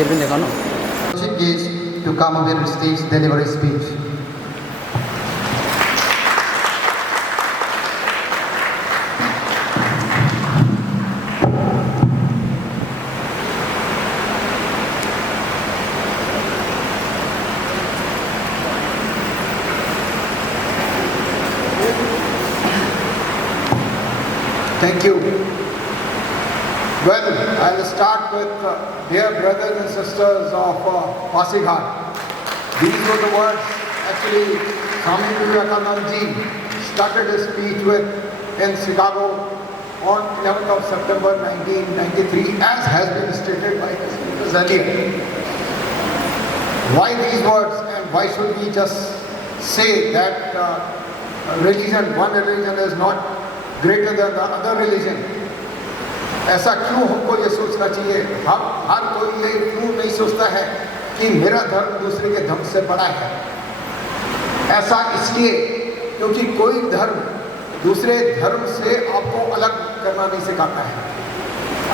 Jervin Legano. Chief guest to come over and stage deliver a speech. Thank you. Well, I'll start with dear brothers and sisters of Pasighat. These were the words actually Swami Vivekananda ji started his speech with in Chicago on 11th of September 1993, as has been stated by the speakers earlier. Why these words, and why should we just say that one religion is not greater than the other religion? ऐसा क्यों हमको ये सोचना चाहिए? हम हर कोई ये क्यों नहीं सोचता है कि मेरा धर्म दूसरे के धर्म से बड़ा है? ऐसा इसलिए क्योंकि कोई धर्म दूसरे धर्म से आपको अलग करना नहीं सिखाता है।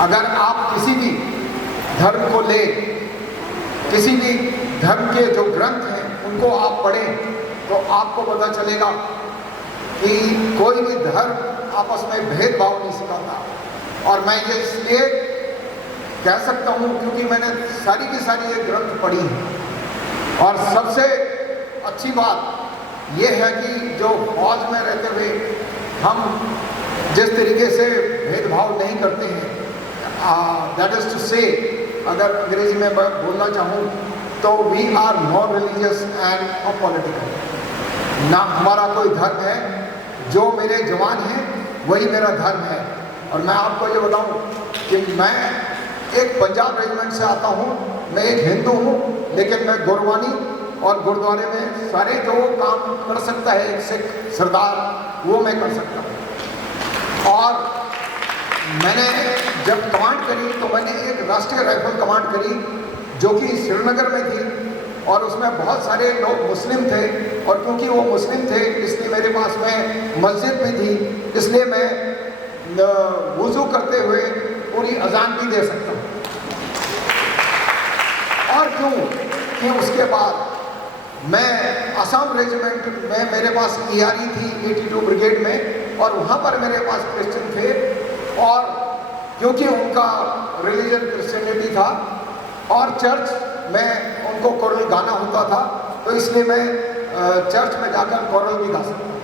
अगर आप किसी भी धर्म को ले, किसी भी धर्म के जो ग्रंथ हैं उनको आप पढ़ें तो आपको पता चलेगा कि कोई भी धर्म आपस में भेदभाव नहीं सिखाता। और मैं ये इसलिए कह सकता हूँ क्योंकि मैंने सारी की सारी ये ग्रंथ पढ़ी हैं। और सबसे अच्छी बात ये है कि जो फौज में रहते हुए हम जिस तरीके से भेदभाव नहीं करते हैं, दैट इज़ टू से, अगर अंग्रेजी में मैं बोलना चाहूँ तो we are non religious and political. ना हमारा कोई धर्म है, जो मेरे जवान हैं वही मेरा धर्म है। और मैं आपको ये बताऊं कि मैं एक पंजाब रेजिमेंट से आता हूं, मैं एक हिंदू हूं, लेकिन मैं गुरबानी और गुरुद्वारे में सारे जो काम कर सकता है एक सिख सरदार, वो मैं कर सकता हूं। और मैंने जब कमांड करी तो मैंने एक राष्ट्रीय राइफल कमांड करी जो कि श्रीनगर में थी, और उसमें बहुत सारे लोग मुस्लिम थे, और क्योंकि वो मुस्लिम थे इसलिए मेरे पास में मस्जिद भी थी, इसलिए मैं वुज़ू करते हुए पूरी अजान भी दे सकता हूँ। और क्यों कि उसके बाद मैं असम रेजिमेंट में, मेरे पास ERE थी 82 ब्रिगेड में, और वहाँ पर मेरे पास क्रिश्चियन थे, और क्योंकि उनका रिलीजन क्रिश्चियनिटी था और चर्च में उनको कोरल गाना होता था, तो इसलिए मैं चर्च में जाकर कोरल भी गा सकता हूँ।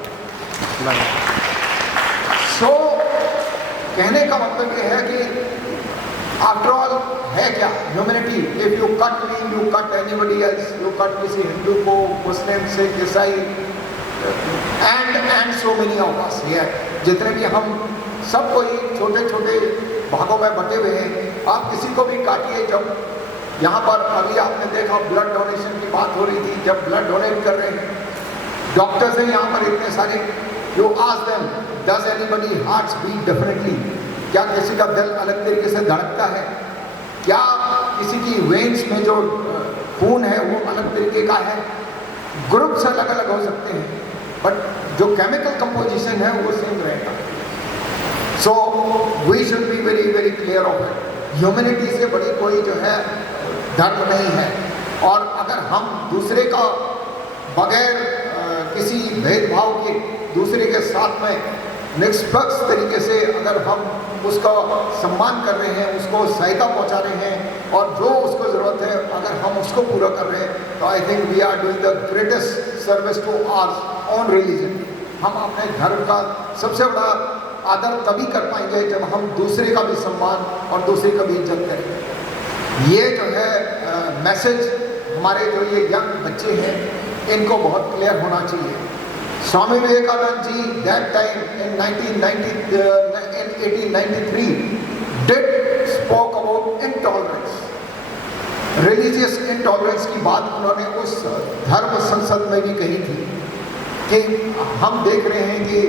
सो कहने का मतलब ये है कि आफ्टर ऑल है क्या humanity? If you cut me, you cut anybody else, you cut किसी हिंदू को, मुस्लिम, सिख, ईसाई and so many of us here, जितने भी हम सब कोई छोटे छोटे भागों में बटे हुए हैं। आप किसी को भी काटिए। जब यहाँ पर अभी आपने देखा ब्लड डोनेशन की बात हो रही थी, जब ब्लड डोनेट कर रहे हैं डॉक्टर्स हैं यहाँ पर इतने सारे, you ask them does anybody hearts beat differently? क्या किसी का दिल अलग तरीके से धड़कता है? क्या किसी की वेन्स में जो खून है वो अलग तरीके का है? ग्रुप्स अलग अलग हो सकते हैं, बट जो केमिकल कंपोजिशन है वो सेम रहेगा। So we should be very very clear of it. Humanity से बड़ी कोई जो है धर्म नहीं है। और अगर हम दूसरे का बगैर किसी भेदभाव के दूसरे के साथ में निष्पक्ष तरीके से अगर हम उसका सम्मान कर रहे हैं, उसको सहायता पहुंचा रहे हैं, और जो उसको ज़रूरत है अगर हम उसको पूरा कर रहे हैं, तो I think we are doing the greatest service to our own religion. हम अपने धर्म का सबसे बड़ा आदर तभी कर पाएंगे जब हम दूसरे का भी सम्मान और दूसरे का भी इज्जत करेंगे। ये जो है मैसेज हमारे जो ये यंग बच्चे हैं इनको बहुत क्लियर होना चाहिए। Swami Vivekananda ji that time in 1893 did spoke about intolerance, religious intolerance की बात उन्होंने उस धर्म संसद में भी कही थी कि हम देख रहे हैं कि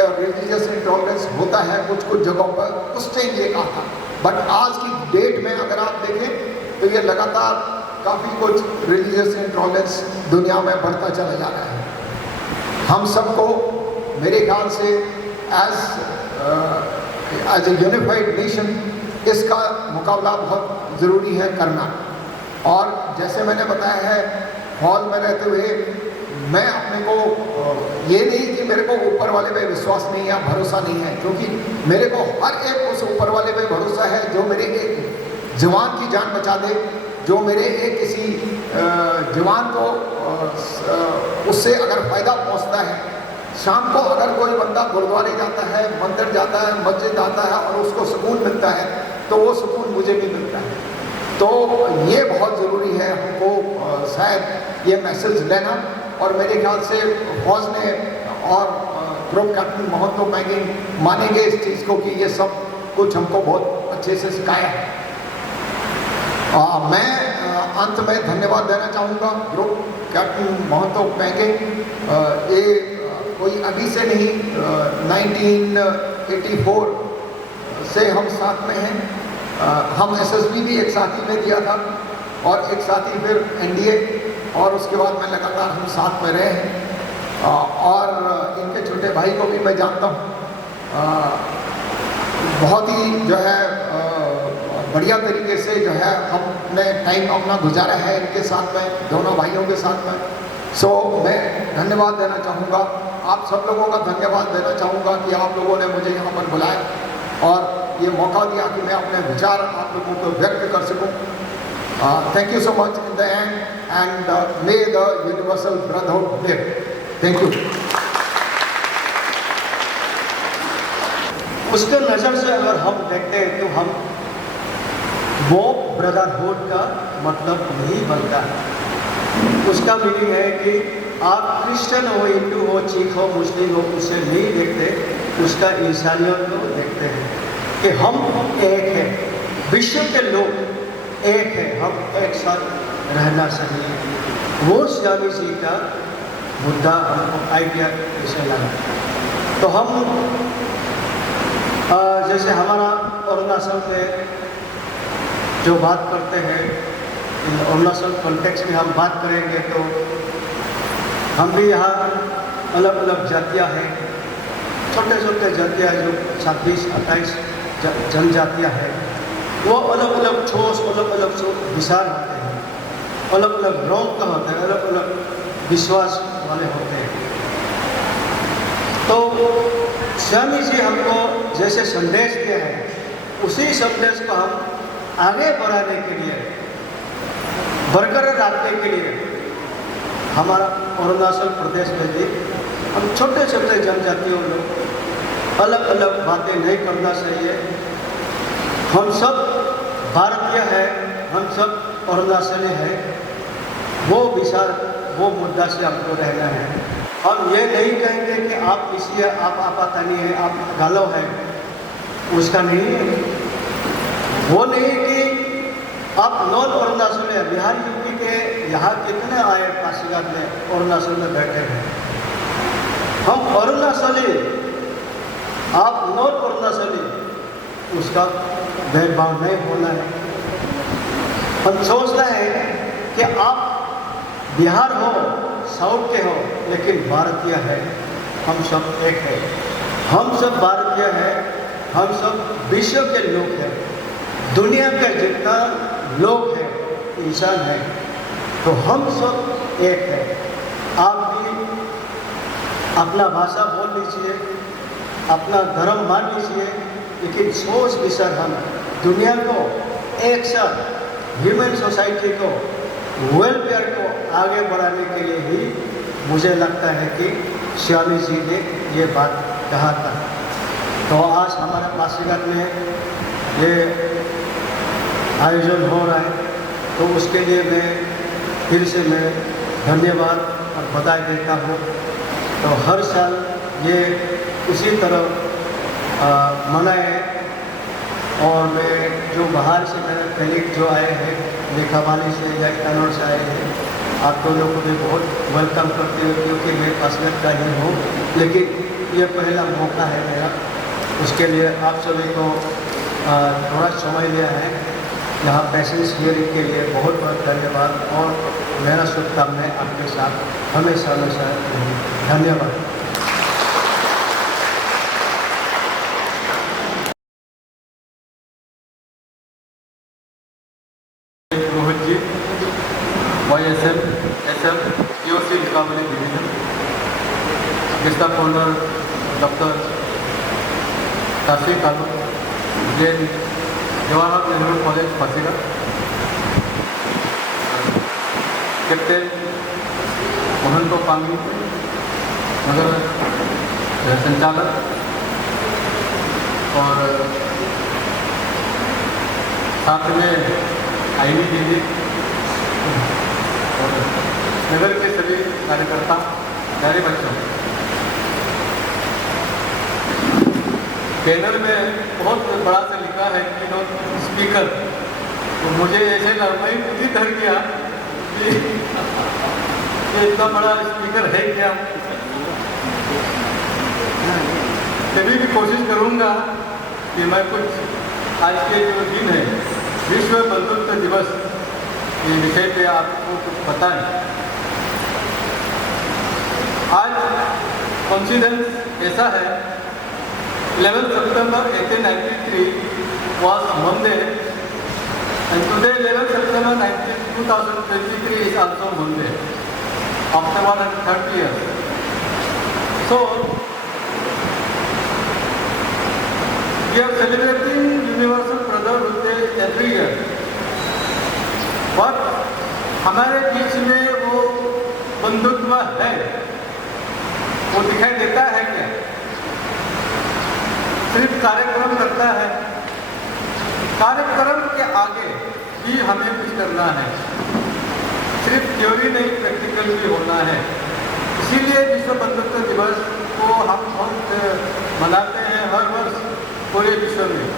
रिलीजियस इंटॉलरेंस होता है कुछ कुछ जगहों पर, उस टाइम ये कहा था। बट आज की डेट में अगर आप देखें तो ये लगातार काफ़ी कुछ रिलीजियस इंटॉलरेंस दुनिया में बढ़ता चला जा रहा है। हम सबको मेरे ख्याल से एज ए यूनिफाइड नेशन इसका मुकाबला बहुत ज़रूरी है करना। और जैसे मैंने बताया है, हॉल में रहते हुए मैं अपने को ये नहीं कि मेरे को ऊपर वाले पे विश्वास नहीं है, भरोसा नहीं है, क्योंकि मेरे को हर एक उस ऊपर वाले पे भरोसा है जो मेरे एक जवान की जान बचा दे, जो मेरे एक किसी जवान को उससे अगर फ़ायदा पहुंचता है। शाम को अगर कोई बंदा गुरुद्वारे जाता है, मंदिर जाता है, मस्जिद आता है और उसको सुकून मिलता है, तो वो सुकून मुझे भी मिलता है। तो ये बहुत ज़रूरी है हमको शायद ये मैसेज लेना, और मेरे ख्याल से फौज ने और ग्रुप कैप्टन महतो मैगिंग मानेंगे इस चीज़ को कि ये सब कुछ हमको बहुत अच्छे से सिखाया है। मैं अंत में धन्यवाद देना चाहूँगा ग्रुप कैप्टन महतो मैगिंग। ये कोई अभी से नहीं, 1984 से हम साथ में हैं। हम एसएसबी भी एक साथी में दिया था और एक साथी फिर एनडीए, और उसके बाद मैं लगातार हम साथ में रहे हैं। और इनके छोटे भाई को भी मैं जानता हूँ। बहुत ही जो है बढ़िया तरीके से जो है हमने टाइम अपना गुजारा है इनके साथ में, दोनों भाइयों के साथ में। सो मैं धन्यवाद देना चाहूँगा, आप सब लोगों का धन्यवाद देना चाहूँगा कि आप लोगों ने मुझे यहाँ पर बुलाया और ये मौका दिया कि मैं अपने विचार आप लोगों को व्यक्त कर सकूँ। Thank you so much in the end, and may the universal brotherhood live. Thank you. उसके नज़र से अगर हम देखते हैं तो हम वो ब्रदरहुड का मतलब नहीं बनता है। उसका मीनिंग है कि आप क्रिश्चियन हो, हिंदू हो, सिख हो, मुस्लिम हो, उसे नहीं देखते, उसका इंसानियत को देखते हैं कि हम एक हैं, विश्व के लोग एक है, हम एक साथ रहना चाहिए। वो स्वामी जी का मुद्दा हमको आइडिया जैसे लगा। तो हम जैसे हमारा अरुणाचल में जो बात करते हैं, अरुणाचल कॉन्टेक्स्ट में हम बात करेंगे तो हम भी यहाँ अलग अलग जातियाँ हैं, छोटे छोटे जातियाँ जो 26-28 जनजातियाँ हैं, वो अलग अलग छोस, अलग अलग विचार होते हैं, अलग अलग रंग का होते हैं, अलग अलग विश्वास वाले होते हैं। तो स्वामी जी हमको जैसे संदेश दिया है, उसी संदेश को हम आगे बढ़ाने के लिए, बरकरार रखने के लिए हमारा अरुणाचल प्रदेश में भी हम छोटे छोटे जनजातियों लोग अलग अलग बातें नहीं करना चाहिए। हम सब भारतीय हैं, हम सब अरुणाचली हैं, वो विचार, वो मुद्दा से हमको रहना है। हम ये नहीं कहेंगे कि आप इसलिए आप आपातानी है, आप गालो है, उसका नहीं है। वो नहीं कि आप नॉन अरुणाचल है, बिहार यूपी के यहाँ कितने आए पासीघाट में, अरुणाचल में बैठे हैं। हम अरुणाचली, आप नॉन अरुणाचली, उसका भेदभाव नहीं होना है। हम सोचना है कि आप बिहार हो, साउथ के हो, लेकिन भारतीय है, हम सब एक है। हम सब भारतीय हैं, हम सब विश्व के लोग हैं, दुनिया के जितना लोग हैं, इंसान हैं, तो हम सब एक हैं। आप भी अपना भाषा बोल लीजिए, अपना धर्म मान लीजिए, लेकिन सोच विचार हम दुनिया को एक साथ, ह्यूमन सोसाइटी को, वेलफेयर को आगे बढ़ाने के लिए ही मुझे लगता है कि स्वामी जी ने ये बात कहा था। तो आज हमारे पासीघाट में ये आयोजन हो रहा है, तो उसके लिए मैं फिर से मैं धन्यवाद और बधाई देता हूँ। तो हर साल ये उसी तरह मनाए, और मैं जो बाहर से मेरे कलीग जो आए हैं, लेखावाली से या कन्नौर से आए हैं, आप दोनों को भी बहुत वेलकम करते हुए, क्योंकि मैं पासीघाट का ही हूँ, लेकिन ये पहला मौका है मेरा। उसके लिए आप सभी को थोड़ा समय लिया है, यहाँ पेशेंस हियरिंग के लिए बहुत बहुत धन्यवाद, और मेरा शुभकामनाएं आपके साथ हमेशा हमेशा धन्यवाद। रोहित जी, काशी तालुक जैन जवाहरलाल नेहरू कॉलेज पासीघाट, कैप्टन मोहन पांगी नगर संचालक और साथ में आईनी दीदी और नगर के सभी कार्यकर्ता, प्यारे बच्चों, बैनर में बहुत बड़ा सा लिखा है कि नो स्पीकर, तो मुझे ऐसे नरमाई मुझे डर गया कि ये इतना बड़ा स्पीकर है क्या। कभी भी कोशिश करूंगा कि मैं कुछ आज के जो दिन है विश्व बंधुत्व दिवस के विषय पे आपको कुछ बताएं। आज कॉन्सिडेंस ऐसा है, 11 September 1893 was Monday, and today 11 September 2023 is also Monday, after 130 years. So, we are celebrating Universal Brotherhood Day every year. But हमारे बीच में वो बंधुत्व है, वो दिखाई देता है क्या? सिर्फ कार्यक्रम करता है, कार्यक्रम के आगे भी हमें कुछ करना है, सिर्फ थ्योरी नहीं प्रैक्टिकल भी होना है। इसीलिए विश्व बंधुत्व दिवस को हम बहुत मनाते हैं हर वर्ष पूरे विश्व में।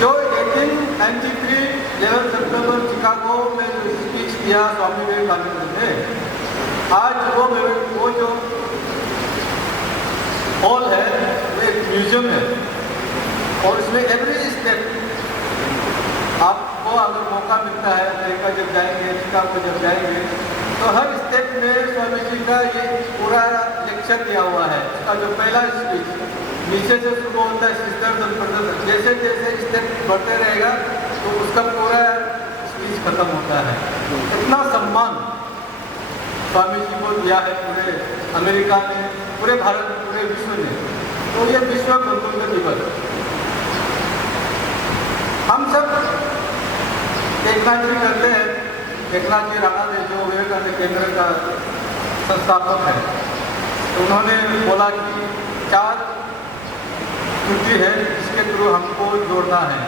जो 1893 11 सितंबर चिकागो में जो स्पीच दिया स्वामी विवेकानंद ने, आज वो जो हॉल है वो एक म्यूजियम है और इसमें एवरी स्टेप आपको अगर मौका मिलता है अमेरिका जब जाएंगे, चिकागो जब जाएंगे, तो हर स्टेप में स्वामी जी का ये पूरा लेक्चर दिया हुआ है। उसका जो पहला स्पीच नीचे से शुरू होता है, सिस्टर्स और ब्रदर्स, जैसे जैसे स्टेप बढ़ते रहेगा तो उसका पूरा स्पीच खत्म होता है। इतना सम्मान स्वामी जी को दिया है पूरे अमेरिका ने, पूरे भारत में, पूरे विश्व में। तो ये विश्व बंधुत्व दिवस हम सब एकनाथ जी करते हैं। एकनाथ जी राणा ने जो विवेकानंद केंद्र का संस्थापक है, तो उन्होंने बोला कि 4 कृति है जिसके थ्रू हमको जोड़ना है।